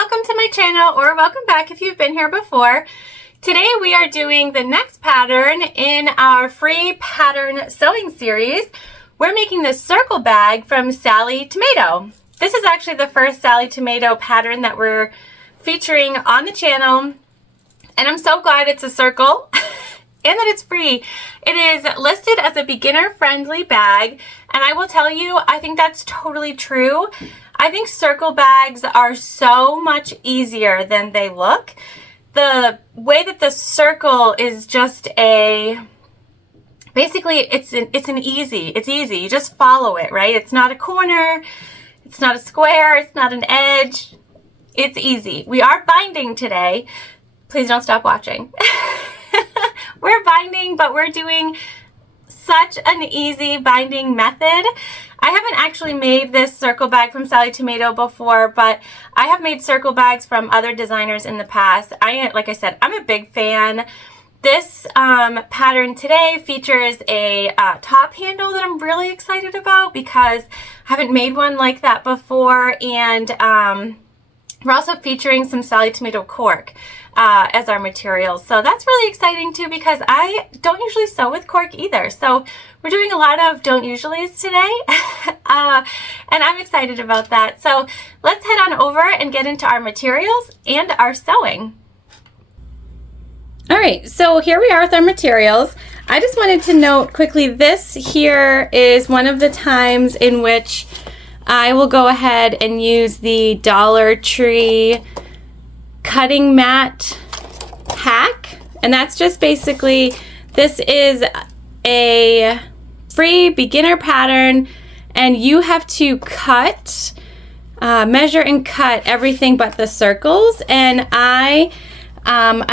welcome to my channel, or welcome back if you've been here before. Today we are doing the next pattern in our free pattern sewing series. We're making this circle bag from Sallie Tomato. This is actually the first Sallie Tomato pattern that we're featuring on the channel, and I'm so glad it's a circle and that it's free. It is listed as a beginner-friendly bag, and I will tell you, I think that's totally true. I think circle bags are so much easier than they look. The way that the circle is just basically it's easy. You just follow it, right? It's not a corner, it's not a square, it's not an edge. It's easy. We are binding today. Please don't stop watching. We're binding, but we're doing such an easy binding method. I haven't actually made this circle bag from Sallie Tomato before, but I have made circle bags from other designers in the past. Like I said, I'm a big fan. This pattern today features a top handle that I'm really excited about because I haven't made one like that before, and we're also featuring some Sallie Tomato cork as our materials. So that's really exciting too, because I don't usually sew with cork either. So we're doing a lot of don't usuallys today, and I'm excited about that. So let's head on over and get into our materials and our sewing. All right, so here we are with our materials. I just wanted to note quickly, this here is one of the times in which I will go ahead and use the Dollar Tree cutting mat hack, and that's just basically, this is a free beginner pattern, and you have to cut, measure and cut everything but the circles. And I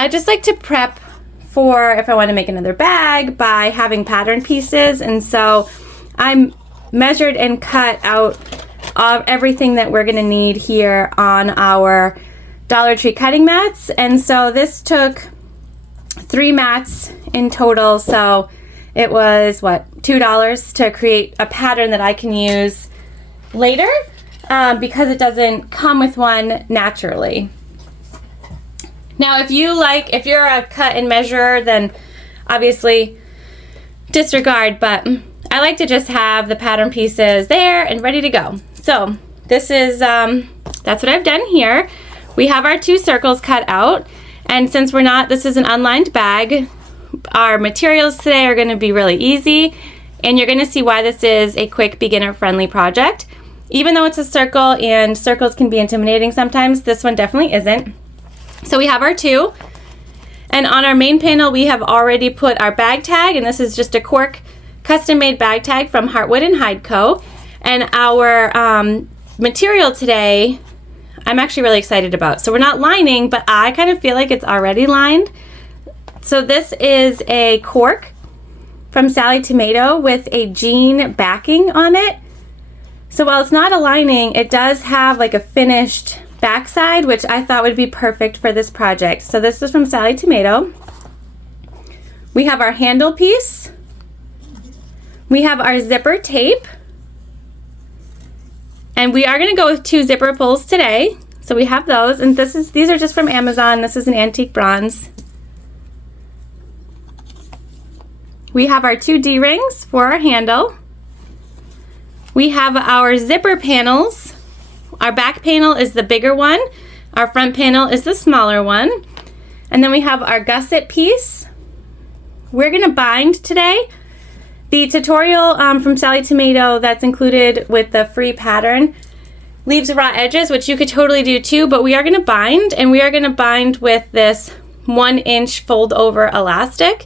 just like to prep for if I want to make another bag by having pattern pieces, and so I'm measured and cut out of everything that we're going to need here on our Dollar Tree cutting mats. And so this took 3 mats in total, so it was what, $2 to create a pattern that I can use later, because it doesn't come with one naturally. Now if you're a cut and measurer, then obviously disregard, but I like to just have the pattern pieces there and ready to go. So this is that's what I've done here. We have our 2 circles cut out, and since this is an unlined bag, our materials today are going to be really easy, and you're going to see why this is a quick beginner-friendly project. Even though it's a circle and circles can be intimidating sometimes, this one definitely isn't. So we have our 2, and on our main panel we have already put our bag tag, and this is just a cork custom-made bag tag from Heartwood and Hide Co. And our material today, I'm actually really excited about. So we're not lining, but I kind of feel like it's already lined. So this is a cork from Sallie Tomato with a jean backing on it. So while it's not a lining, it does have like a finished backside, which I thought would be perfect for this project. So this is from Sallie Tomato. We have our handle piece. We have our zipper tape. And we are going to go with 2 zipper pulls today. So we have those, and these are just from Amazon. This is an antique bronze. We have our 2 D-rings for our handle. We have our zipper panels. Our back panel is the bigger one. Our front panel is the smaller one. And then we have our gusset piece. We're going to bind today. The tutorial from Sallie Tomato that's included with the free pattern leaves raw edges, which you could totally do too, but we are going to bind, and we are going to bind with this 1-inch fold over elastic.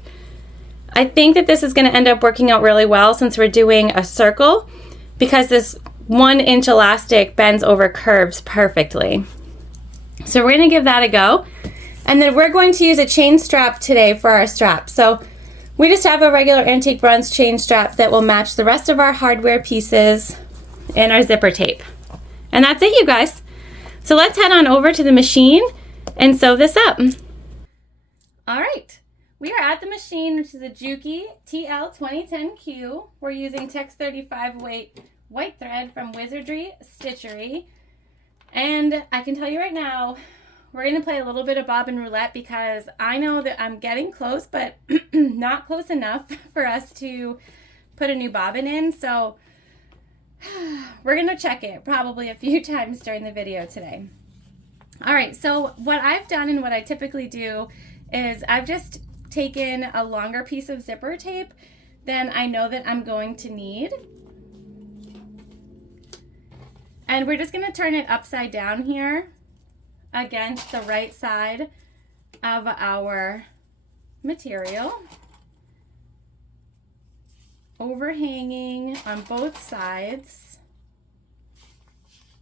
I think that this is going to end up working out really well since we're doing a circle, because this 1-inch elastic bends over curves perfectly. So we're going to give that a go, and then we're going to use a chain strap today for our strap. So we just have a regular antique bronze chain strap that will match the rest of our hardware pieces and our zipper tape. And that's it, you guys. So let's head on over to the machine and sew this up. All right, we are at the machine, which is a Juki TL2010Q. We're using Tex 35 weight white thread from Wizardry Stitchery. And I can tell you right now, we're going to play a little bit of bobbin roulette because I know that I'm getting close, but not close enough for us to put a new bobbin in. So we're going to check it probably a few times during the video today. All right, so what I've done and what I typically do is I've just taken a longer piece of zipper tape than I know that I'm going to need. And we're just going to turn it upside down here against the right side of our material, overhanging on both sides.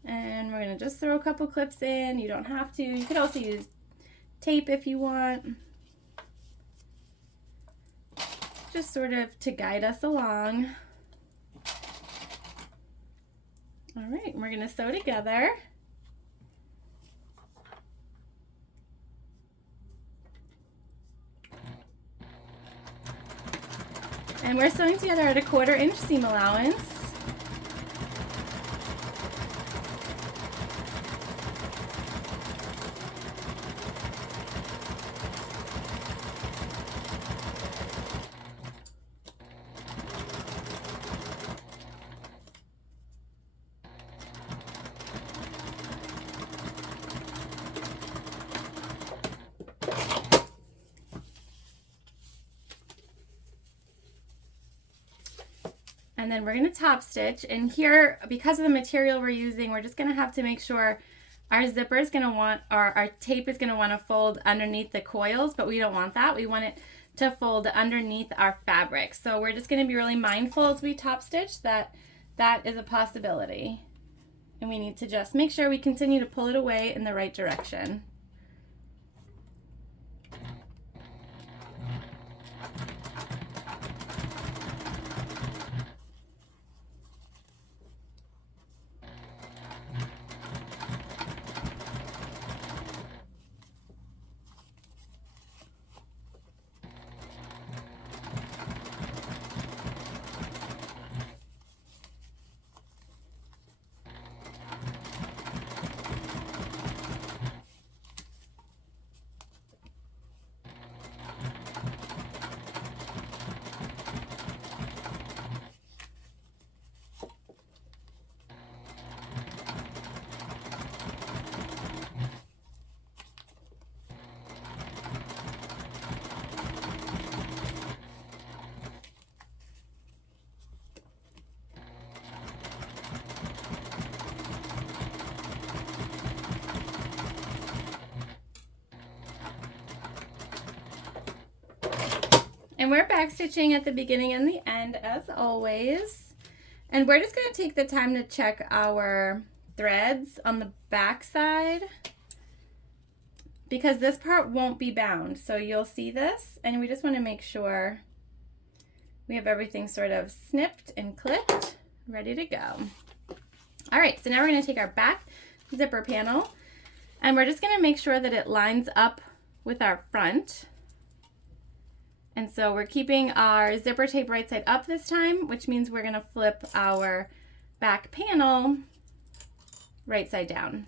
And we're going to just throw a couple clips in. You don't have to. You could also use tape if you want, just sort of to guide us along. All right, we're going to sew together. And we're sewing together at a 1/4 inch seam allowance. And then we're going to top stitch. And here, because of the material we're using, we're just going to have to make sure our zipper is going to want, or our tape is going to want to fold underneath the coils, but we don't want that. We want it to fold underneath our fabric. So we're just going to be really mindful as we top stitch that that is a possibility. And we need to just make sure we continue to pull it away in the right direction. And we're back stitching at the beginning and the end as always. And we're just going to take the time to check our threads on the back side because this part won't be bound. So you'll see this, and we just want to make sure we have everything sort of snipped and clipped, ready to go. All right, so now we're going to take our back zipper panel, and we're just going to make sure that it lines up with our front. And so we're keeping our zipper tape right side up this time, which means we're going to flip our back panel right side down.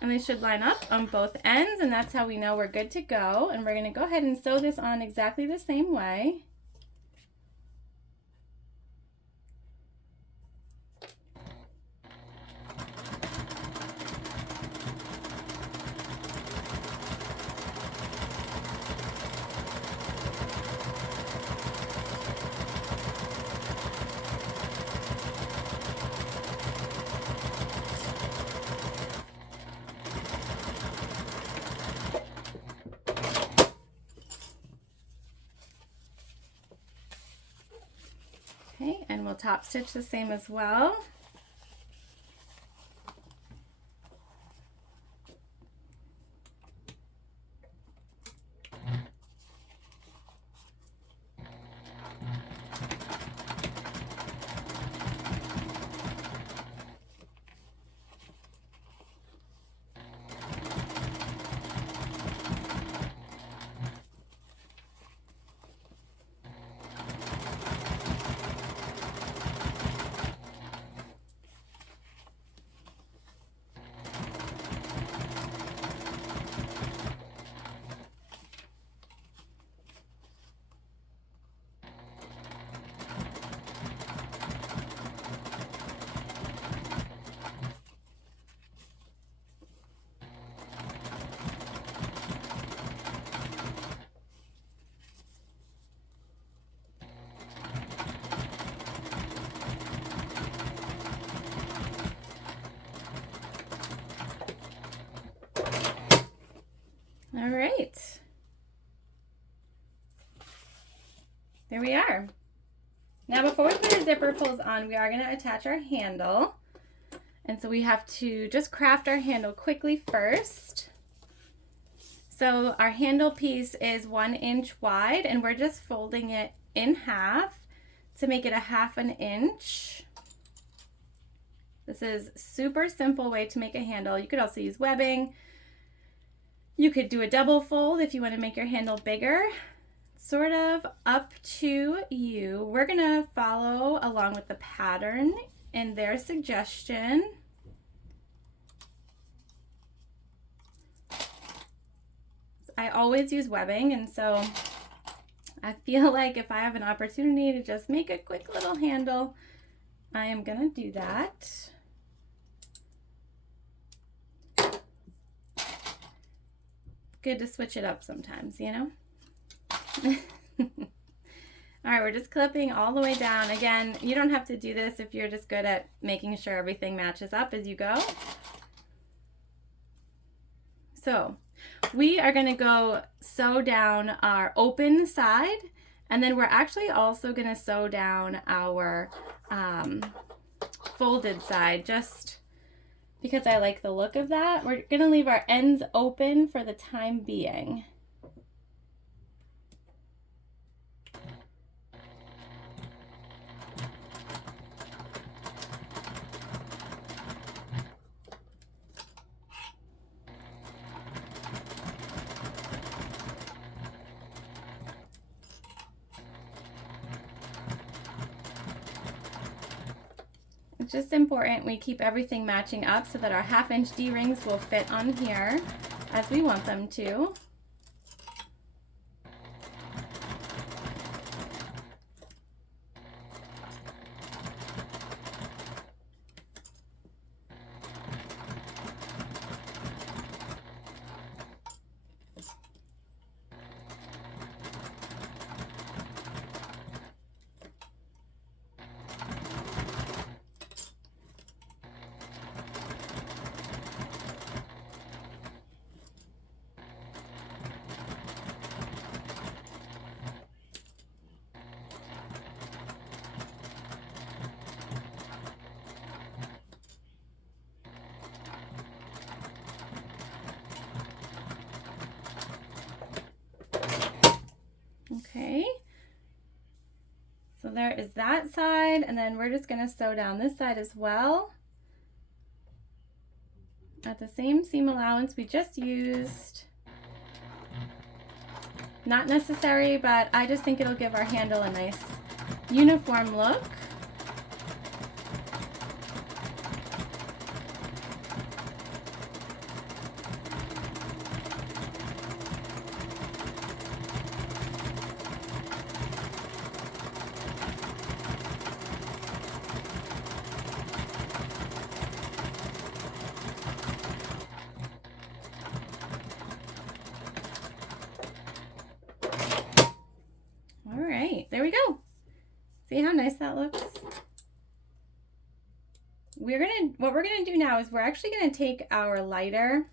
And they should line up on both ends, and that's how we know we're good to go. And we're going to go ahead and sew this on exactly the same way. Okay, and we'll top stitch the same as well. All right. There we are. Now before we put our zipper pulls on, we are going to attach our handle. And so we have to just craft our handle quickly first. So our handle piece is 1 inch wide, and we're just folding it in half to make it a 1/2 inch. This is super simple way to make a handle. You could also use webbing. You could do a double fold if you want to make your handle bigger. Sort of up to you. We're gonna follow along with the pattern in their suggestion. I always use webbing, and so I feel like if I have an opportunity to just make a quick little handle, I am gonna do that. Good to switch it up sometimes, you know? All right, we're just clipping all the way down. Again, you don't have to do this if you're just good at making sure everything matches up as you go. So we are going to go sew down our open side, and then we're actually also going to sew down our folded side, just because I like the look of that. We're going to leave our ends open for the time being. It's just important we keep everything matching up so that our 1/2 inch D-rings will fit on here as we want them to. Okay, so there is that side, and then we're just going to sew down this side as well at the same seam allowance we just used. Not necessary, but I just think it'll give our handle a nice uniform look. There we go. See how nice that looks? What we're gonna do now is we're actually gonna take our lighter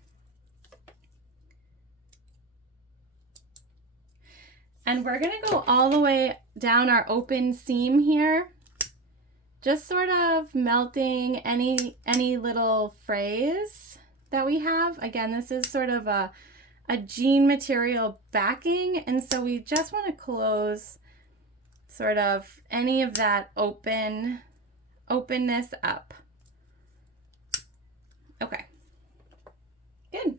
and we're gonna go all the way down our open seam here, just sort of melting any little frays that we have. Again, this is sort of a jean material backing, and so we just want to close sort of any of that openness up. Okay, good.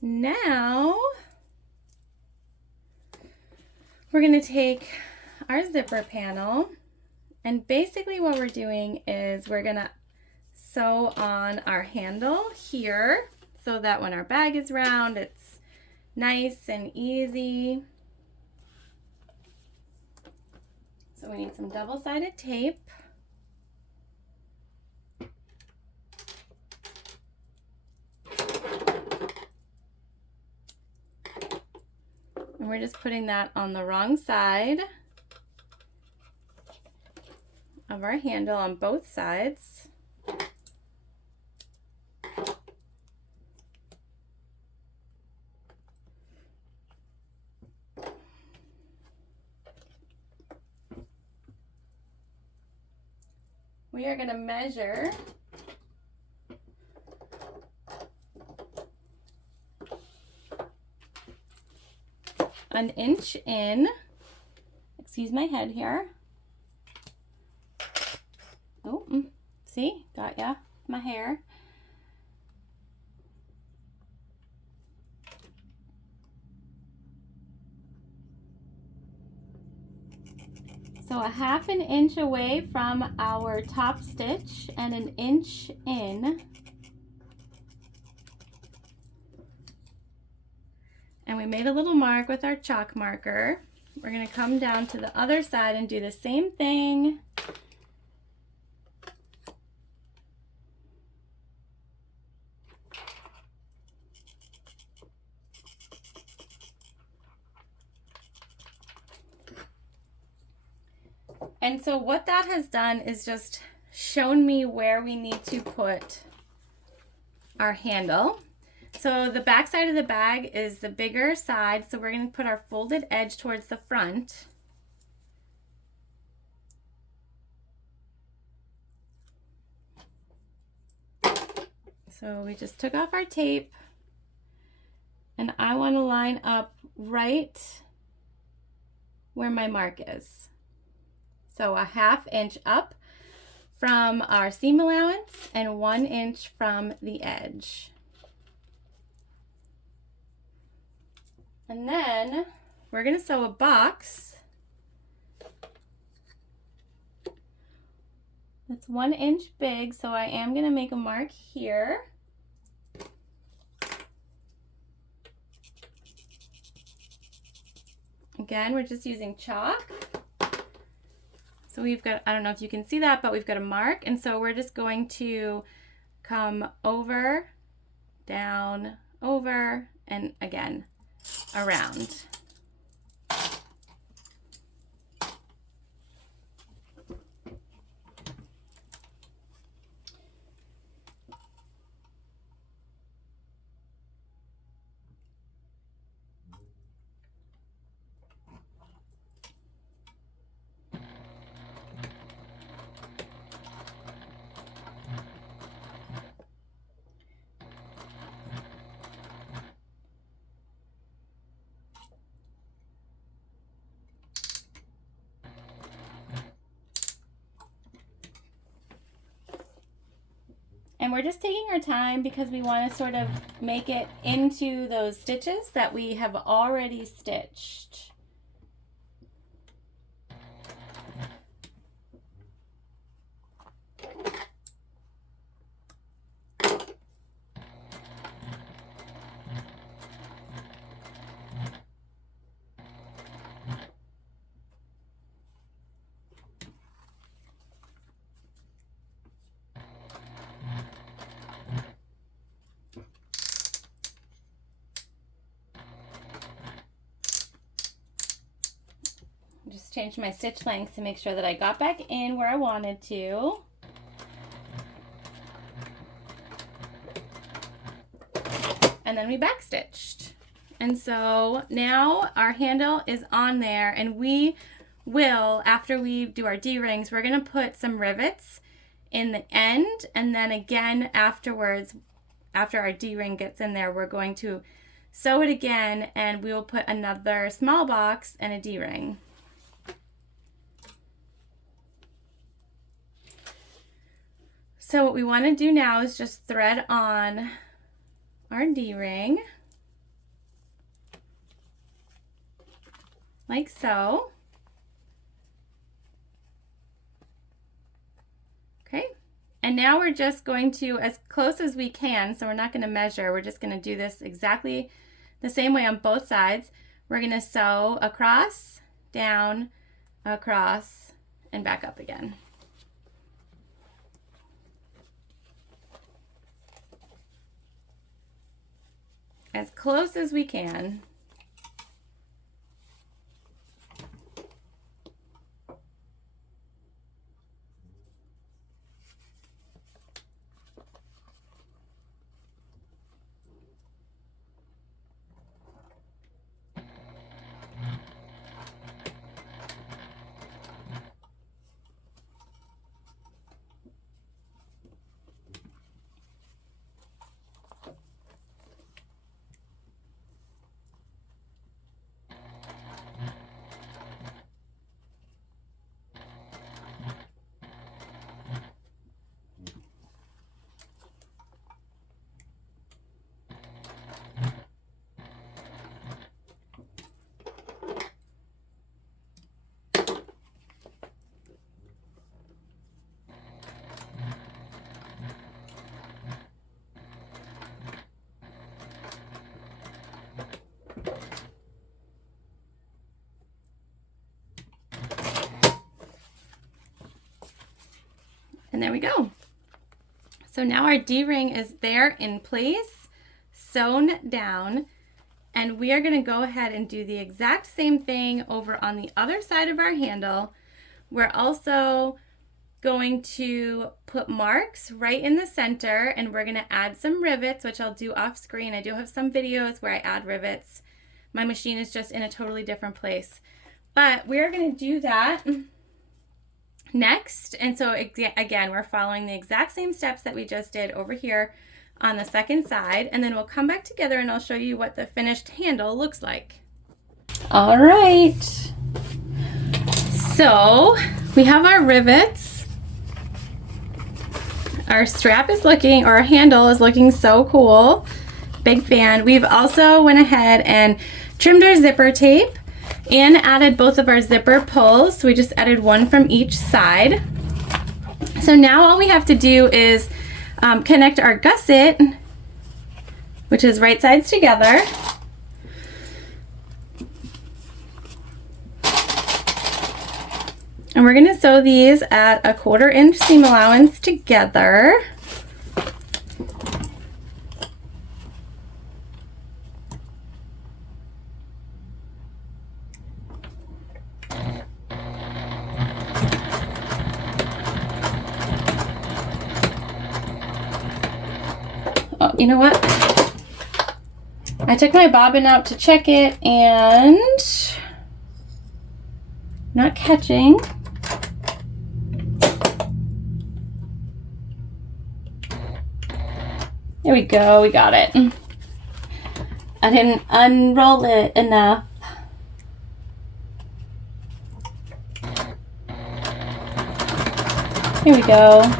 Now we're going to take our zipper panel, and basically what we're doing is we're going to sew on our handle here so that when our bag is round, it's nice and easy. So we need some double-sided tape. And we're just putting that on the wrong side of our handle on both sides. we are going to measure an inch in. Excuse my head here. Oh, see, got ya, my hair. So a half an inch away from our top stitch and an inch in. And we made a little mark with our chalk marker. We're going to come down to the other side and do the same thing. And so what that has done is just shown me where we need to put our handle. So the back side of the bag is the bigger side, so we're going to put our folded edge towards the front. So we just took off our tape, and I want to line up right where my mark is. So a half inch up from our seam allowance and 1 inch from the edge. And then we're going to sew a box that's 1 inch big, so I am going to make a mark here. Again, we're just using chalk. So we've got, I don't know if you can see that, but we've got a mark. And so we're just going to come over, down, over, and again, around. And we're just taking our time because we want to sort of make it into those stitches that we have already stitched. Just changed my stitch length to make sure that I got back in where I wanted to. And then we backstitched. And so now our handle is on there, and we will, after we do our D-rings, we're going to put some rivets in the end, and then again afterwards, after our D-ring gets in there, we're going to sew it again, and we will put another small box and a D-ring. So what we want to do now is just thread on our D-ring, like so. Okay, and now we're just going to, as close as we can, so we're not going to measure, we're just going to do this exactly the same way on both sides. We're going to sew across, down, across, and back up again. As close as we can. And there we go. So now our D-ring is there in place, sewn down, and we are going to go ahead and do the exact same thing over on the other side of our handle. We're also going to put marks right in the center, and we're going to add some rivets, which I'll do off screen. I do have some videos where I add rivets. My machine is just in a totally different place. But we're going to do that next. And so again, we're following the exact same steps that we just did over here on the second side, and then we'll come back together and I'll show you what the finished handle looks like. All right, so we have our rivets. Our strap is looking, or our handle is looking so cool. Big fan. We've also went ahead and trimmed our zipper tape and added both of our zipper pulls. So we just added one from each side. So now all we have to do is connect our gusset, which is right sides together. And we're going to sew these at a 1/4 inch seam allowance together. Oh, you know what? I took my bobbin out to check it and not catching. There we go, we got it. I didn't unroll it enough. Here we go.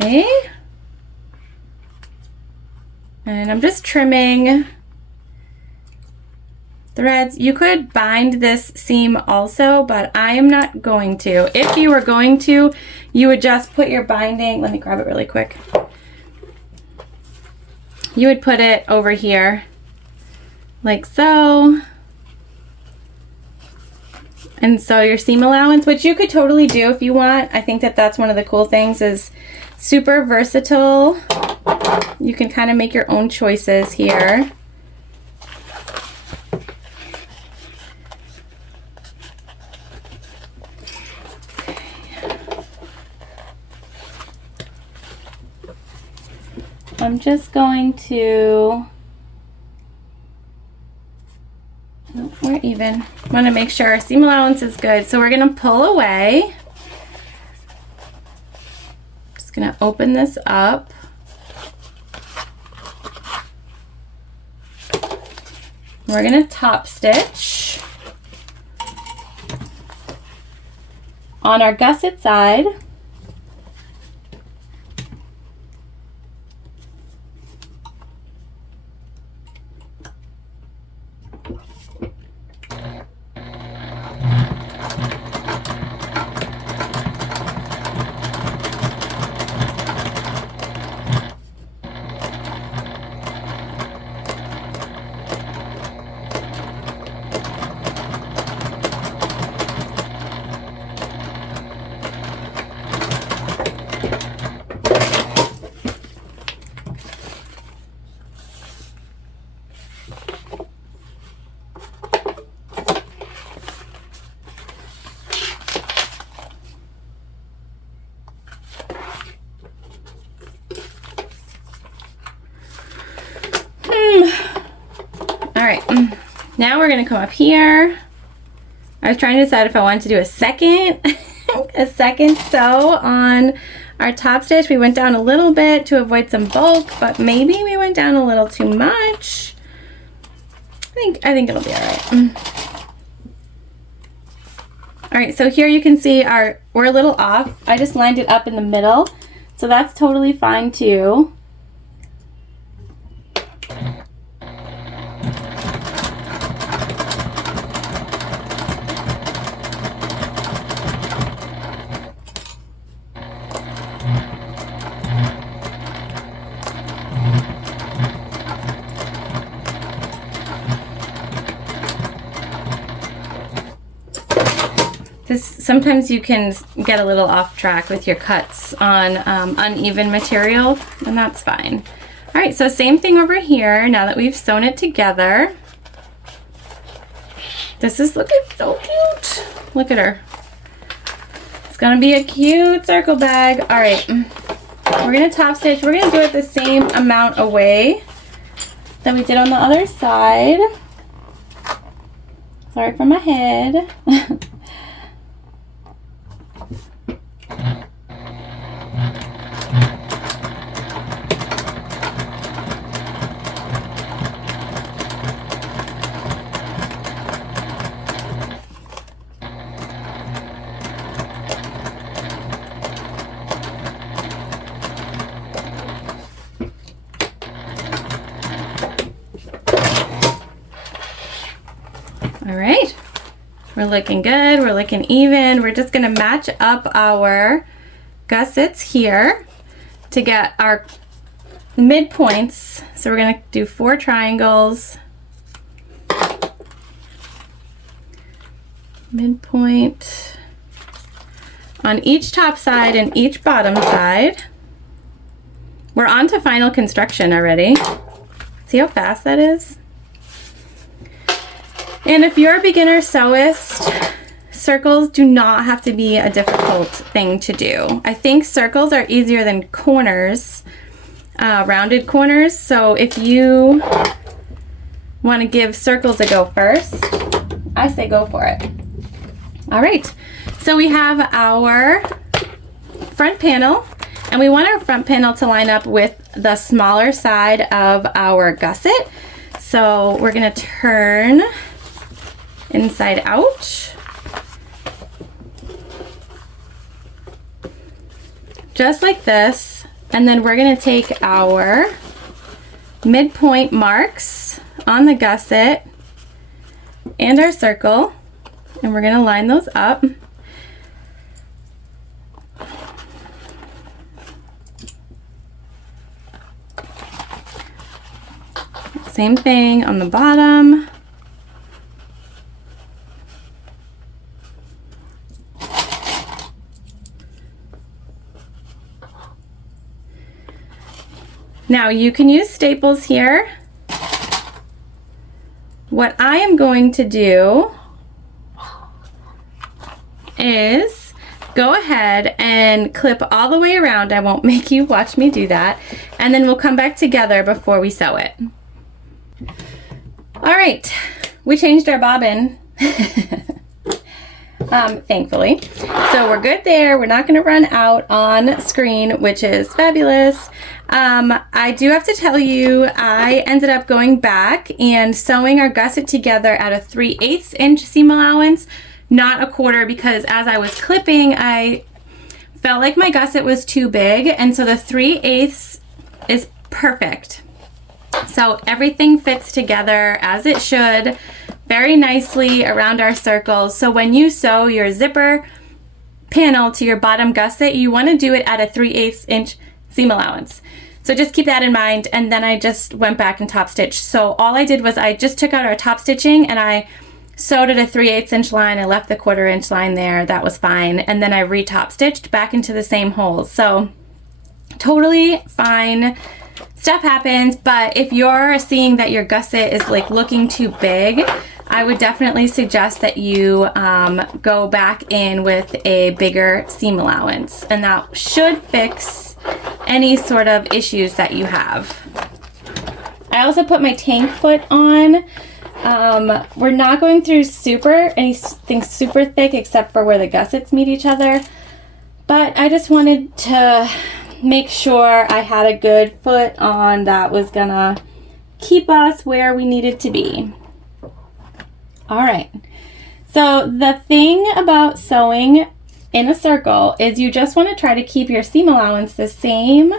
Okay, and I'm just trimming threads. You could bind this seam also, but I am not going to. If you were going to, you would just put your binding, let me grab it really quick. You would put it over here like so. And so your seam allowance, which you could totally do if you want. I think that that's one of the cool things, is super versatile. You can kind of make your own choices here. I'm just going to, oh, we're even. I want to make sure our seam allowance is good. So we're going to pull away. Just going to open this up. We're going to top stitch on our gusset side. All right, now we're gonna come up here. I was trying to decide if I wanted to do a second sew on our top stitch. We went down a little bit to avoid some bulk, but maybe we went down a little too much. I think it'll be all right. All right, so here you can see we're a little off. I just lined it up in the middle, so that's totally fine too. sometimes you can get a little off track with your cuts on uneven material, and that's fine. All right, so same thing over here. Now that we've sewn it together, this is looking so cute. Look at her. It's gonna be a cute circle bag. All right, we're gonna top stitch. We're gonna do it the same amount away that we did on the other side. Sorry for my head. All right, we're looking good, we're looking even. We're just gonna match up our gussets here to get our midpoints. So we're gonna do 4 triangles. Midpoint on each top side and each bottom side. We're on to final construction already. See how fast that is? And if you're a beginner sewist, circles do not have to be a difficult thing to do. I think circles are easier than corners, rounded corners. So if you want to give circles a go first, I say go for it. All right, so we have our front panel, and we want our front panel to line up with the smaller side of our gusset. So we're gonna turn inside out, just like this, and then we're going to take our midpoint marks on the gusset and our circle, and we're going to line those up. Same thing on the bottom. Now you can use staples here. What I am going to do is go ahead and clip all the way around. I won't make you watch me do that. And then we'll come back together before we sew it. All right, we changed our bobbin. Thankfully. So we're good there. We're not going to run out on screen, which is fabulous. I do have to tell you, I ended up going back and sewing our gusset together at a 3/8 inch seam allowance, not a quarter, because as I was clipping, I felt like my gusset was too big, and so the 3/8 is perfect. So everything fits together as it should, very nicely around our circles. So when you sew your zipper panel to your bottom gusset, you want to do it at a 3/8 inch seam allowance. So just keep that in mind. And then I just went back and top stitched. So all I did was I just took out our top stitching and I sewed at a 3/8 inch line. I left the 1/4 inch line there. That was fine. And then I re-top stitched back into the same holes. So totally fine. Stuff happens, but if you're seeing that your gusset is like looking too big, I would definitely suggest that you go back in with a bigger seam allowance, and that should fix any sort of issues that you have. I also put my tank foot on. We're not going through anything super thick except for where the gussets meet each other, but I just wanted to make sure I had a good foot on that was gonna keep us where we needed to be. All right, so the thing about sewing in a circle is you just want to try to keep your seam allowance the same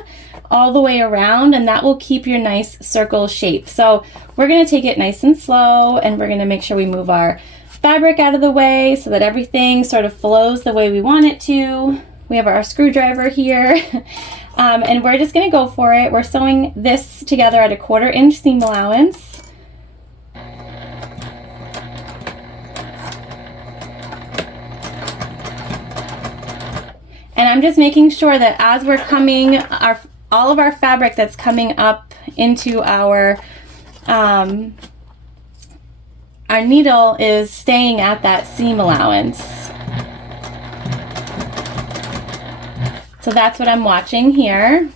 all the way around, and that will keep your nice circle shape. So we're going to take it nice and slow, and we're going to make sure we move our fabric out of the way so that everything sort of flows the way we want it to. We have our screwdriver here, and we're just going to go for it. We're sewing this together at a 1/4 inch seam allowance. And I'm just making sure that as we're coming, all of our fabric that's coming up into our needle is staying at that seam allowance. So that's what I'm watching here.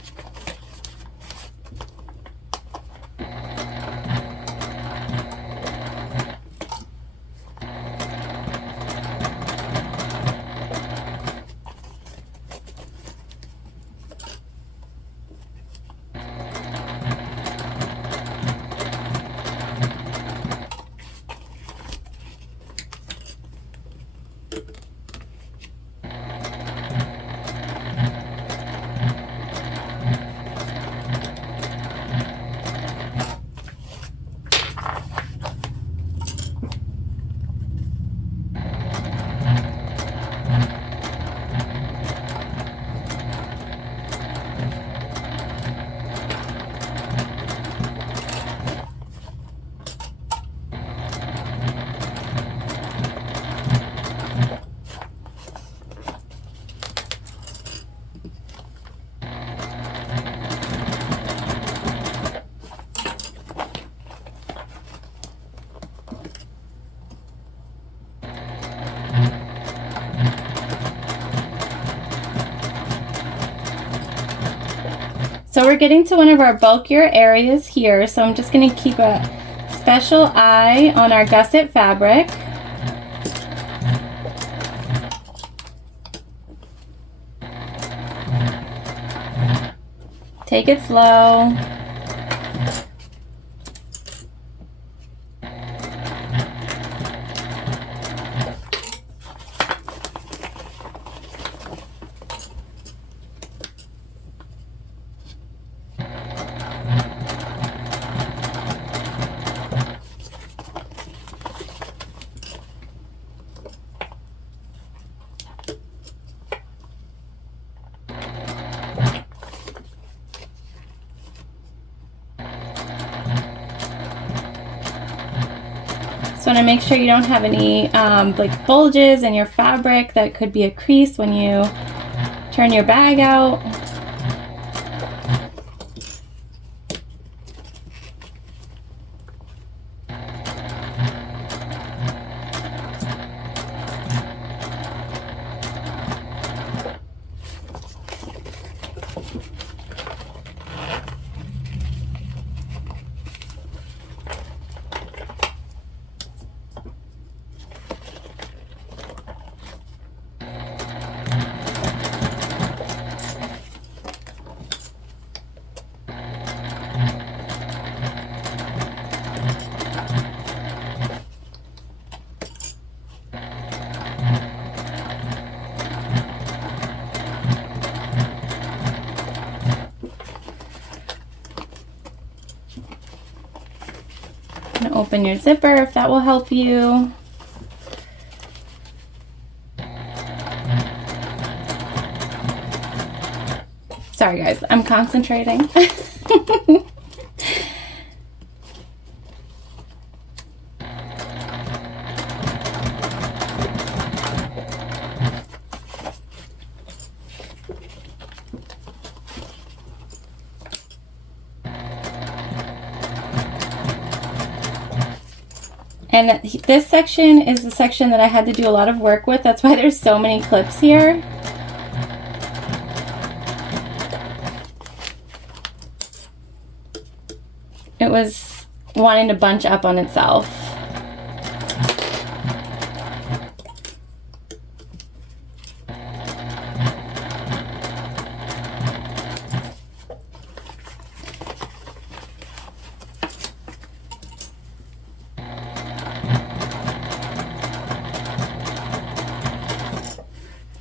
So we're getting to one of our bulkier areas here, so I'm just going to keep a special eye on our gusset fabric. Take it slow. So want to make sure you don't have any like bulges in your fabric that could be a crease when you turn your bag out. Open your zipper if that will help you. Sorry guys, I'm concentrating. And this section is the section that I had to do a lot of work with. That's why there's so many clips here. It was wanting to bunch up on itself.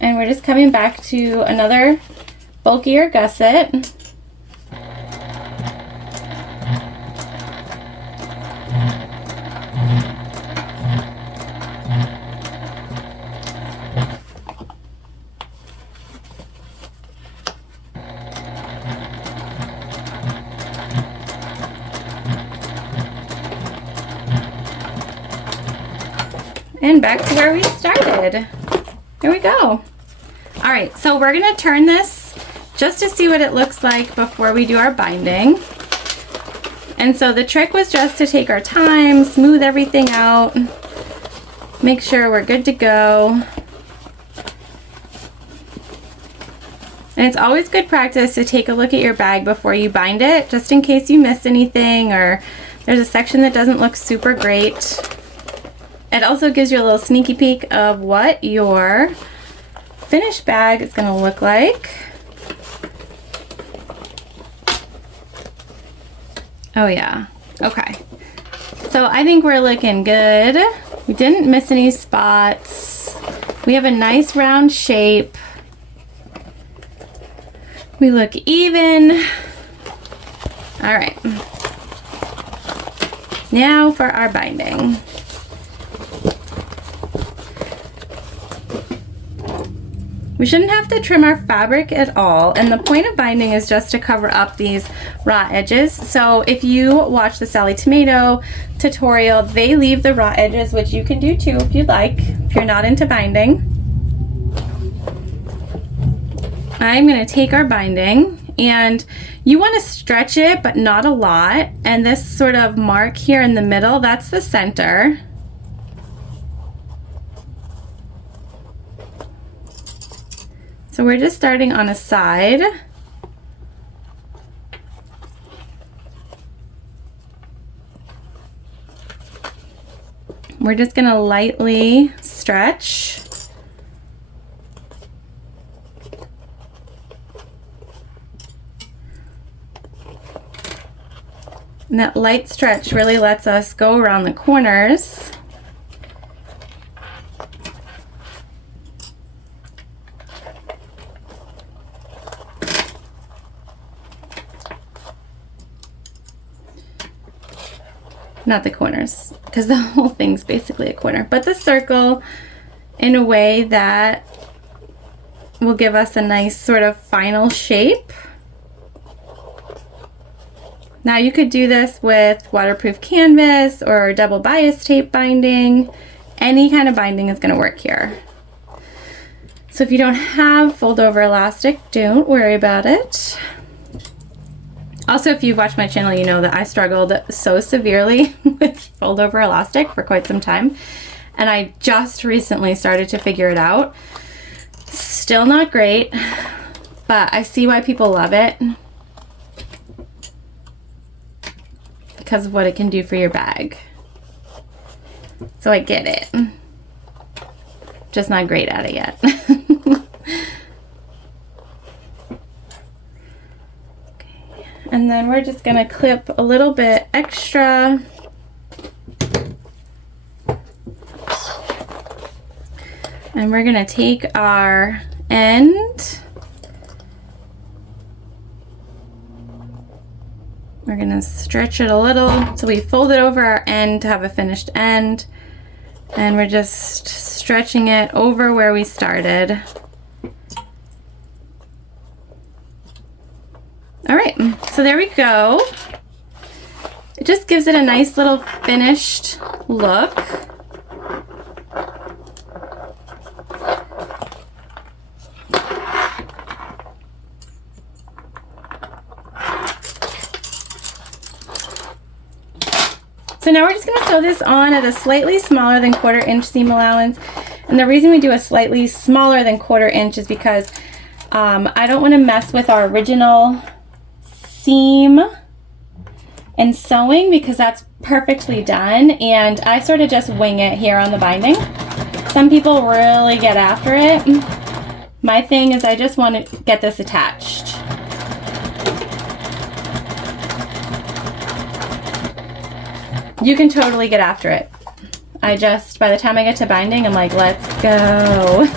And we're just coming back to another bulkier gusset. And back to where we started. Here we go. All right, so we're gonna turn this just to see what it looks like before we do our binding. And so the trick was just to take our time, smooth everything out, make sure we're good to go. And it's always good practice to take a look at your bag before you bind it, just in case you missed anything or there's a section that doesn't look super great. It also gives you a little sneaky peek of what your finished bag is going to look like. Oh yeah, okay. So I think we're looking good. We didn't miss any spots. We have a nice round shape. We look even. All right. Now for our binding. We shouldn't have to trim our fabric at all, and the point of binding is just to cover up these raw edges. So if you watch the Sallie Tomato tutorial, they leave the raw edges, which you can do too if you'd like, if you're not into binding. I'm going to take our binding, and you want to stretch it, but not a lot. And this sort of mark here in the middle, that's the center. So we're just starting on a side. We're just going to lightly stretch. And that light stretch really lets us go around the corners. Not the corners, because the whole thing's basically a corner, but the circle in a way that will give us a nice sort of final shape. Now you could do this with waterproof canvas or double bias tape binding. Any kind of binding is going to work here. So if you don't have fold over elastic, don't worry about it. Also, if you've watched my channel, you know that I struggled so severely with fold over elastic for quite some time. And I just recently started to figure it out. Still not great, but I see why people love it. Because of what it can do for your bag. So I get it. Just not great at it yet. Okay. And then we're just gonna clip a little bit extra. And we're gonna take our end. We're gonna stretch it a little. So we fold it over our end to have a finished end. And we're just stretching it over where we started. All right, so there we go. It just gives it a nice little finished look. So now we're just going to sew this on at a slightly smaller than 1/4 inch seam allowance. And the reason we do a slightly smaller than 1/4 inch is because I don't want to mess with our original seam and sewing, because that's perfectly done. And I sort of just wing it here on the binding. Some people really get after it. My thing is I just want to get this attached. You can totally get after it. I just, by the time I get to binding, I'm like, let's go.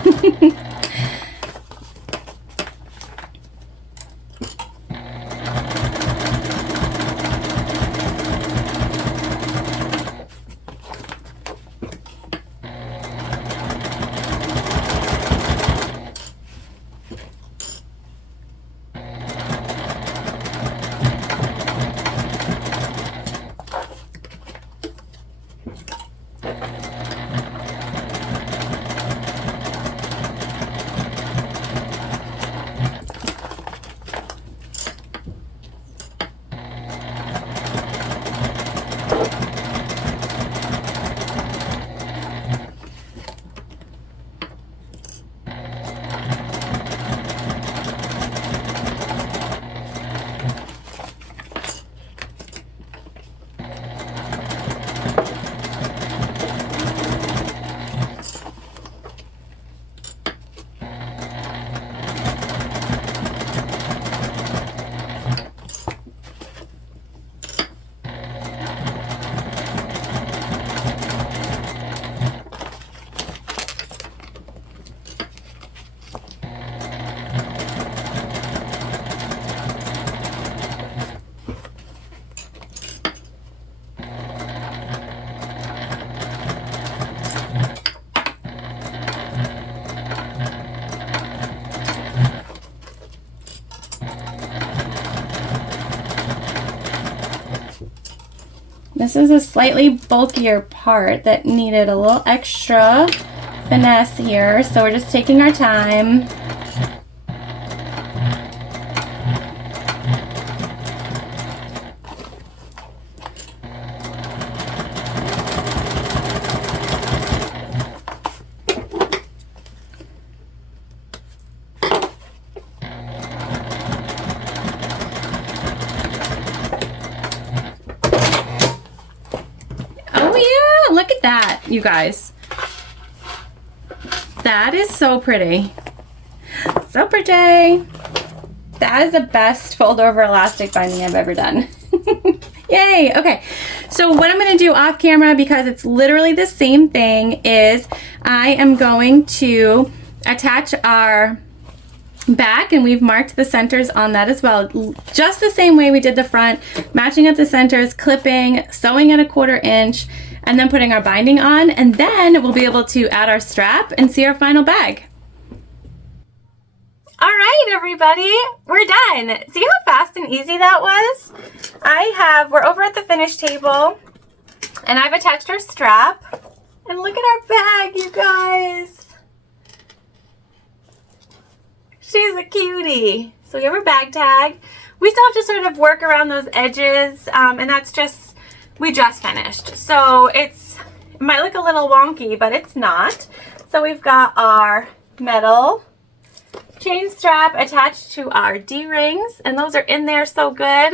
This is a slightly bulkier part that needed a little extra finesse here, so we're just taking our time. Look at that, you guys. That is so pretty. So pretty. That is the best fold over elastic binding I've ever done. Yay. Okay. So what I'm going to do off camera, because it's literally the same thing, is I am going to attach our back, and we've marked the centers on that as well. Just the same way we did the front, matching up the centers, clipping, sewing at a 1/4 inch, and then putting our binding on, and then we'll be able to add our strap and see our final bag. All right, everybody, we're done. See how fast and easy that was? We're over at the finish table, and I've attached our strap, and look at our bag, you guys. She's a cutie. So we have our bag tag. We still have to sort of work around those edges, and that's just, we just finished. So it might look a little wonky, but it's not. So we've got our metal chain strap attached to our D-rings, and those are in there so good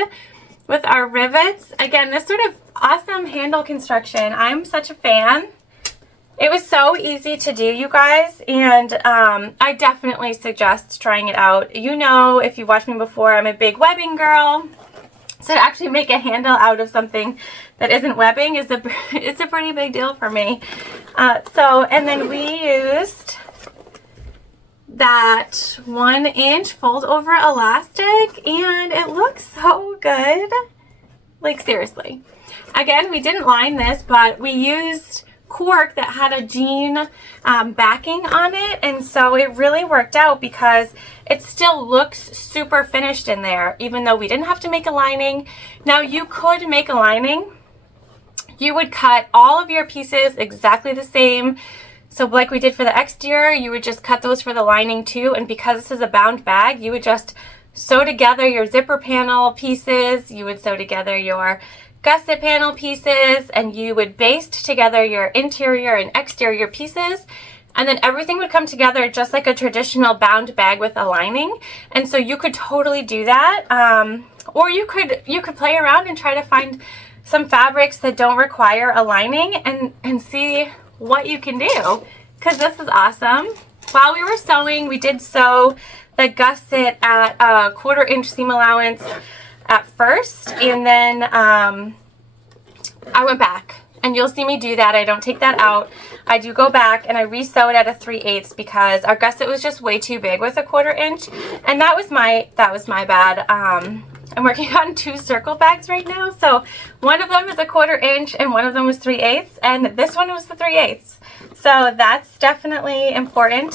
with our rivets. Again, this sort of awesome handle construction. I'm such a fan. It was so easy to do, you guys, and I definitely suggest trying it out. You know, if you've watched me before, I'm a big webbing girl. So to actually make a handle out of something that isn't webbing is it's a pretty big deal for me. And then we used that 1 inch fold over elastic, and it looks so good. Like, seriously. Again, we didn't line this, but we used cork that had a jean backing on it, and so it really worked out because it still looks super finished in there, even though we didn't have to make a lining. Now, you could make a lining. You would cut all of your pieces exactly the same. So like we did for the exterior, you would just cut those for the lining too, and because this is a bound bag, you would just sew together your zipper panel pieces, you would sew together your gusset panel pieces, and you would baste together your interior and exterior pieces, and then everything would come together just like a traditional bound bag with a lining. And so you could totally do that, or you could play around and try to find some fabrics that don't require a lining and see what you can do, because this is awesome. While we were sewing, we did sew the gusset at a 1/4 inch seam allowance at first, and then I went back, and you'll see me do that. I don't take that out. I do go back and I re-sew it at a 3/8 because our gusset was just way too big with a 1/4 inch, and that was my bad. I'm working on 2 circle bags right now, so one of them is a 1/4 inch and one of them was 3/8, and this one was the 3/8. So that's definitely important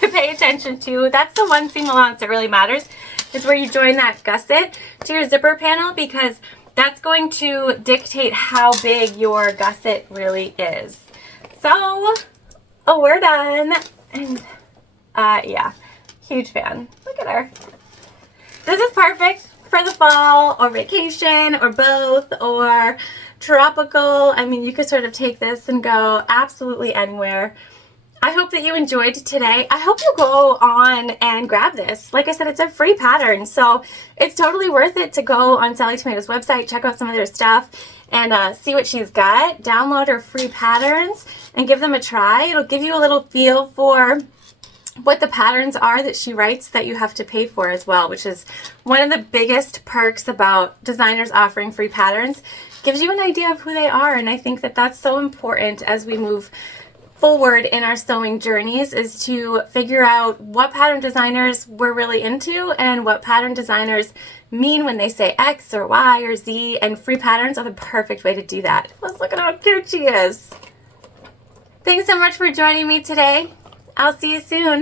to pay attention to. That's the one seam allowance that really matters, is where you join that gusset to your zipper panel, because that's going to dictate how big your gusset really is. So, we're done. And yeah, huge fan. Look at her. This is perfect for the fall or vacation or both or tropical. I mean, you could sort of take this and go absolutely anywhere. I hope that you enjoyed today. I hope you go on and grab this. Like I said, it's a free pattern, so it's totally worth it to go on Sallie Tomato's website, check out some of their stuff, and see what she's got. Download her free patterns and give them a try. It'll give you a little feel for what the patterns are that she writes that you have to pay for as well, which is one of the biggest perks about designers offering free patterns. Gives you an idea of who they are, and I think that that's so important as we move forward in our sewing journeys, is to figure out what pattern designers we're really into and what pattern designers mean when they say X or Y or Z, and free patterns are the perfect way to do that. Let's look at how cute she is. Thanks so much for joining me today. I'll see you soon.